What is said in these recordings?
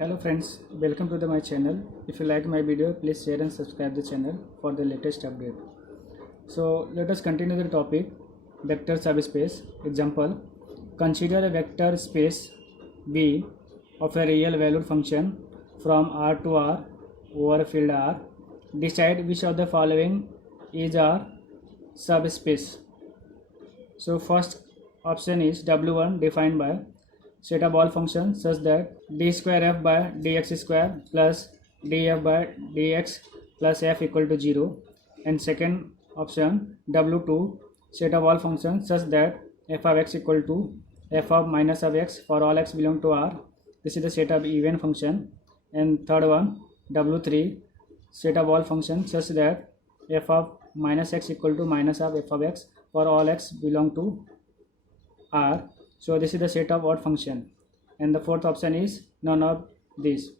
Hello friends, welcome to my channel. If you like my video, please share and subscribe the channel for the latest update. So let us continue the topic vector subspace. Example, consider a vector space V of a real valued function from R to R over field R. Decide which of the following is R subspace. So first option is W1 defined by set of all functions such that d square f by dx square plus df by dx plus f equal to 0, and second option W2 set of all functions such that f of x equal to f of minus of x for all x belong to R. This is the set of even function. And third one W3 set of all functions such that f of minus x equal to minus of f of x for all x belong to R. So this is the set of odd function. And the fourth option is none of these.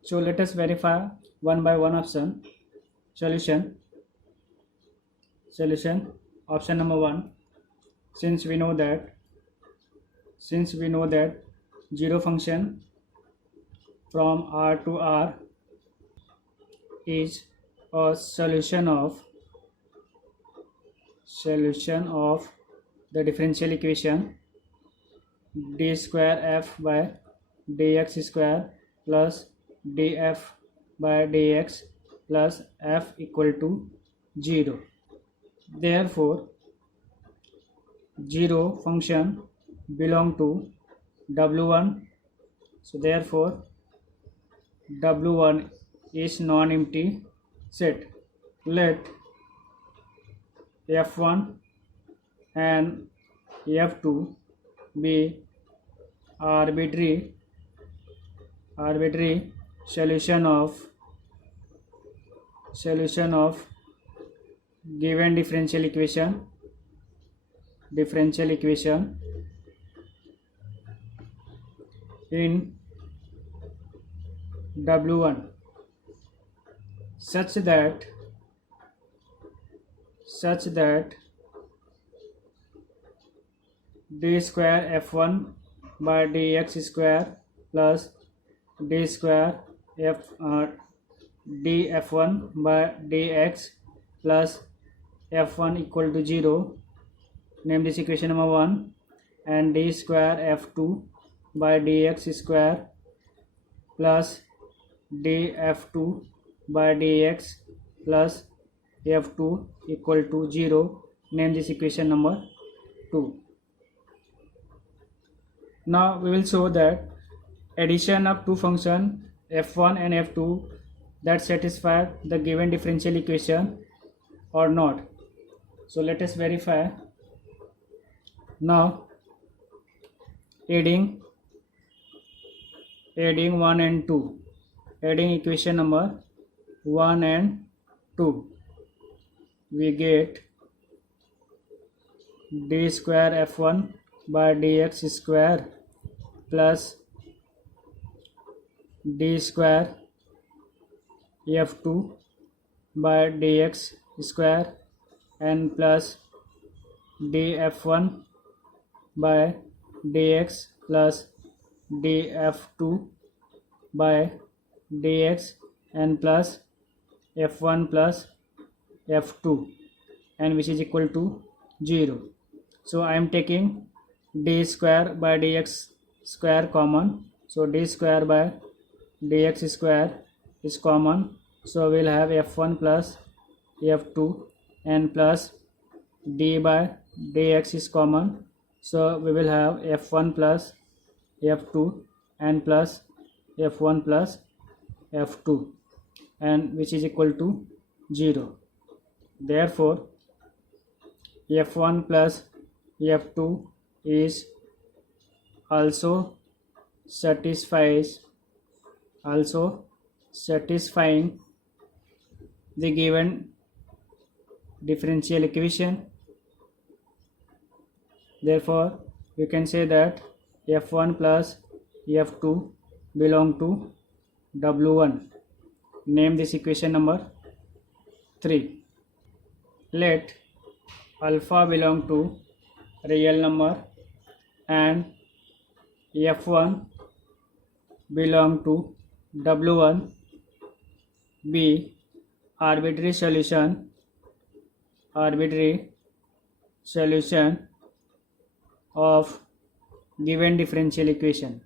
So let us verify one by one option. Solution option number 1. Since we know that 0 function from R to R is a solution of the differential equation d square f by dx square plus df by dx plus f equal to 0. Therefore 0 function belong to W1. So therefore W1 is non-empty set. Let f1 and f2 be arbitrary solution of given differential equation in W1 such that d square f1 by dx square plus d square df1 by dx plus f1 equal to 0. Name this equation number 1. And d square f2 by dx square plus df2 by dx plus f2 equal to 0. Name this equation number 2. Now we will show that addition of two functions f1 and f2 that satisfy the given differential equation or not. So let us verify. Now adding 1 and 2, adding equation number 1 and 2, we get d square f1 by dx square plus d square f2 by dx square and plus df1 by dx plus df2 by dx and plus f1 plus f2, and which is equal to 0. So I am taking d square by dx square common. So d square by dx square is common. So we'll have f1 plus f2 and plus d by dx is common. So we will have f1 plus f2 and plus f1 plus f2, and which is equal to 0. Therefore f1 plus f2 is also satisfying the given differential equation. Therefore we can say that f1 plus f2 belong to W1. Name this equation number 3. Let alpha belong to real number and f1 belong to W1. B. Arbitrary solution of given differential equation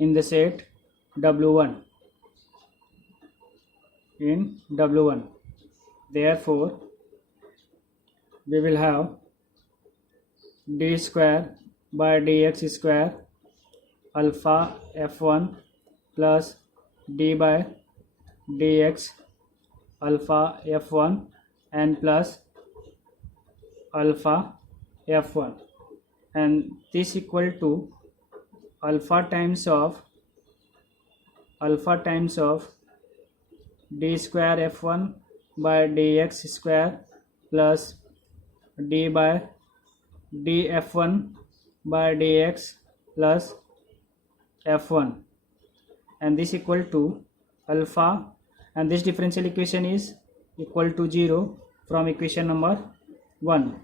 in the set W1 in W1. Therefore, we will have d square by dx square alpha f1 plus d by dx alpha f1 and plus alpha f1, and this equal to alpha times of d square f1 by dx square plus d by df1 by dx plus f1, and this equal to alpha, and this differential equation is equal to 0 from equation number 1.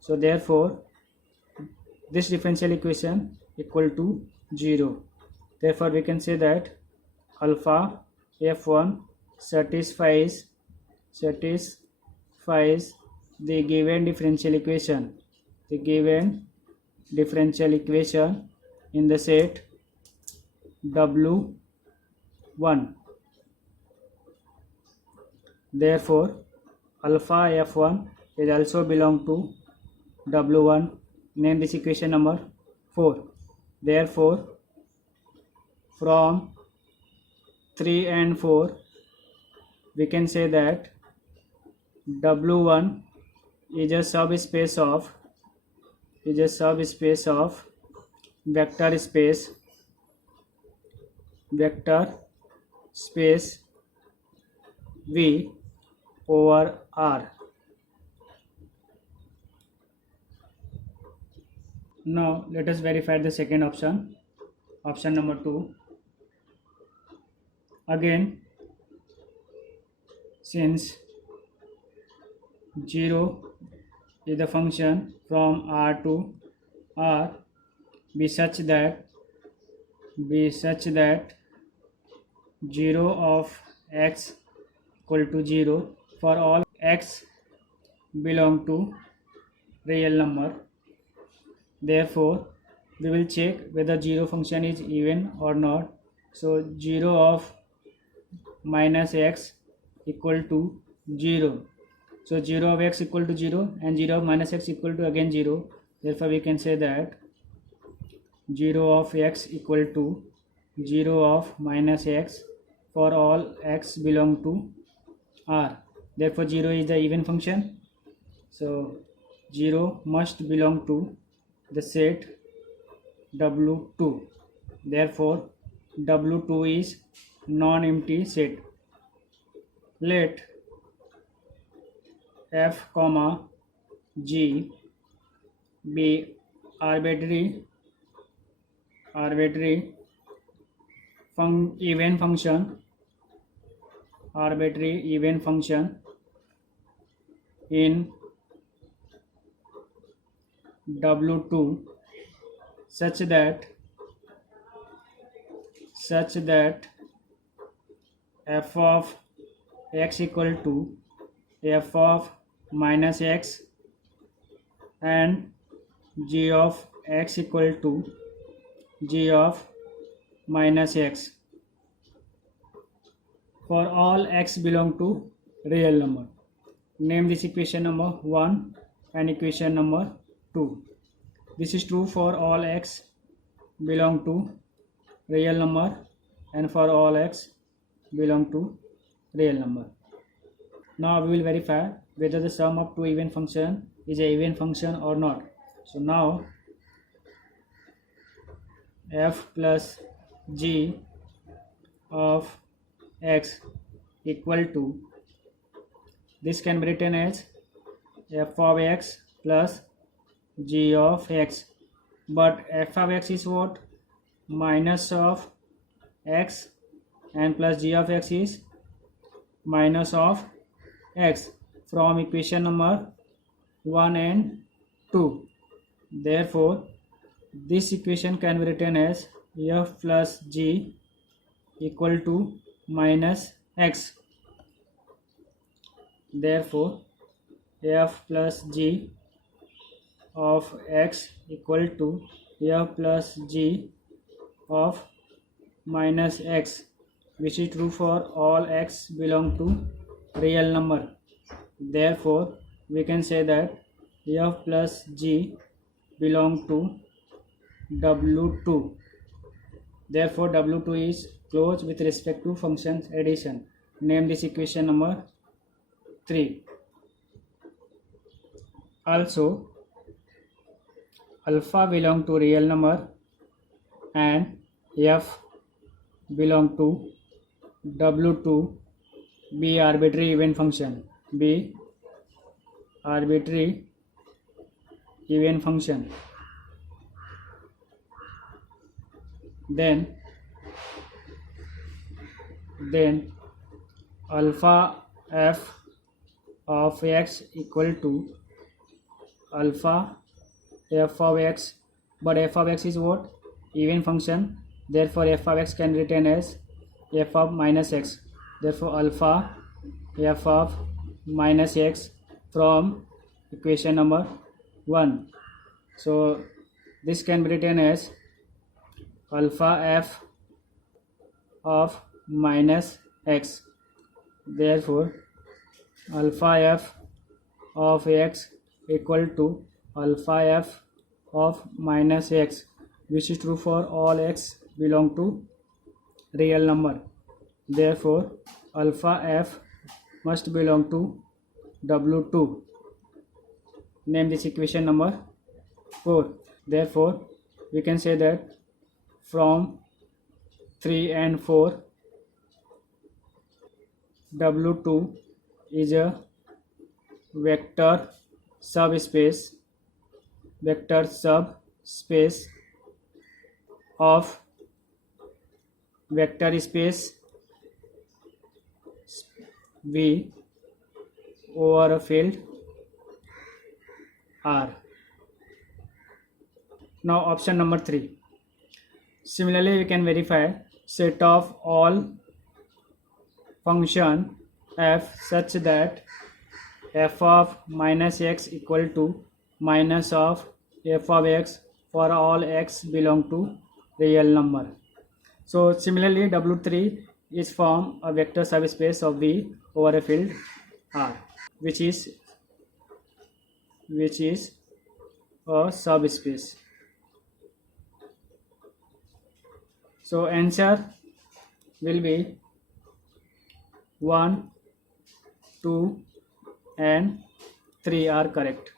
So therefore this differential equation equal to 0. Therefore we can say that alpha f1 satisfies the given differential equation in the set W1. Therefore alpha f1 is also belong to W1. Name this equation number 4. Therefore from 3 and 4 we can say that W1 is a subspace of vector space V over R. Now let us verify the second option number 2. Again, since 0 is the function from R to R, be such that 0 of x equal to 0 for all x belong to real number. Therefore we will check whether 0 function is even or not. So 0 of minus x equal to 0. So 0 of x equal to 0 and 0 of minus x equal to again 0. Therefore we can say that 0 of x equal to 0 of minus x for all x belong to R. Therefore 0 is the even function. So 0 must belong to the set W2. Therefore W2 is non-empty set. Let f comma g be arbitrary even function in W2 such that f of x equal to f of minus x and g of x equal to g of minus x for all x belong to real number. Name this equation number 1 and equation number 2. This is true for all x belong to real number and for all x belong to real number. Now we will verify whether the sum of two even function is a even function or not. So now f plus g of x equal to, this can be written as f of x plus g of x, but f of x is what? Minus of x, and plus g of x is minus of x from equation number 1 and 2. Therefore this equation can be written as f plus g equal to minus x. Therefore f plus g of x equal to f plus g of minus x, which is true for all x belong to real number. Therefore we can say that f plus g belong to W2. Therefore W2 is closed with respect to function addition. Name this equation number 3. Also alpha belong to real number and f belong to W2 be arbitrary even function. Be arbitrary even function. Then alpha f of x equal to alpha f of x, but f of x is what? Even function. Therefore f of x can be written as f of minus x. Therefore alpha f of minus x from equation number 1. So this can be written as alpha f of minus x. Therefore alpha f of x equal to alpha f of minus x, which is true for all x belong to real number. Therefore alpha f must belong to W2. Name this equation number 4. Therefore we can say that from 3 and 4 W2 is a vector subspace of vector space V over a field R. Now option number 3. Similarly we can verify set of all function f such that f of minus x equal to minus of f of x for all x belong to real number. So similarly W3 is from a vector subspace of V over a field R, which is a subspace. So answer will be 1, 2 and 3 are correct.